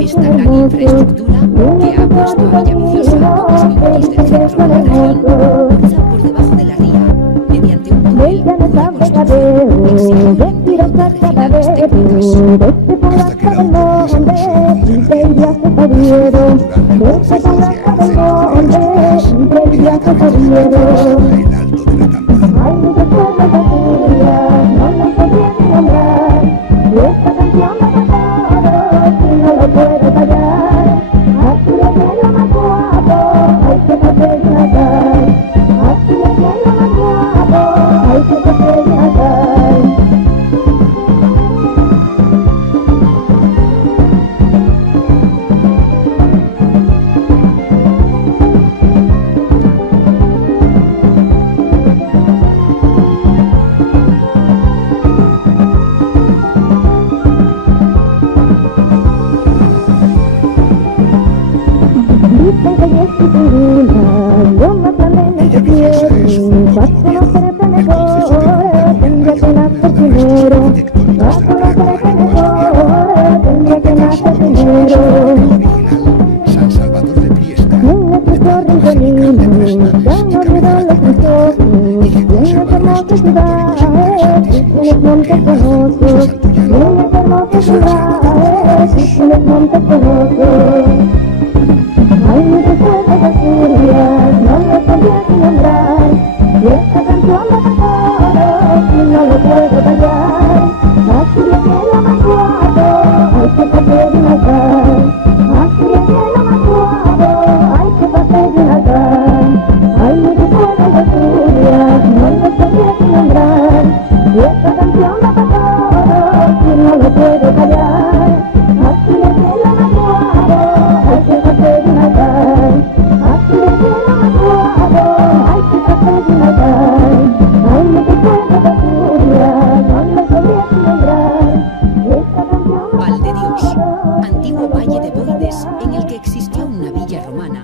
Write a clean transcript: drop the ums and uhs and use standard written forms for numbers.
Esta gran infraestructura que ha puesto a Villaviciosa a 2 minutos del centro de la región pasa por debajo de la ría mediante un túnel cuya construcción exige implementar refinales técnicos. Hasta que la autopista se recupere durante la secuencia en el centro de las Palmas, en la cabecera de la costa, el Alto de la Tampa. Villaviciosa es un monumental acceso temporal y un arquitectónico sagrado al igual que la original San Salvador de Priesta, de planta basílica de 3 naves y cabecera cuadrada, y que conserva restos pictóricos interesantes en la famosa Santullana y San Salvador. Hay muchos pueblos de Asturias, no los podía nombrar, y esta canción va para todos, y no lo puedo callar. Asturias es lo más guapo, hay que pasar de Natal. Asturias es lo más guapo, hay que pasar de Natal. Hay muchos pueblos de Asturias, no los podía nombrar, y esta canción va para todos, y no lo puedo callar. Asturias es lo más guapo, hay que pasar de Natal. Asturias es lo más guapo, hay que pasar de Natal. Hay muchos pueblos de Asturias, no los podría nombrar, y esta canción va Val de Dios, para todos, antiguo valle de Boides en el que existió una villa romana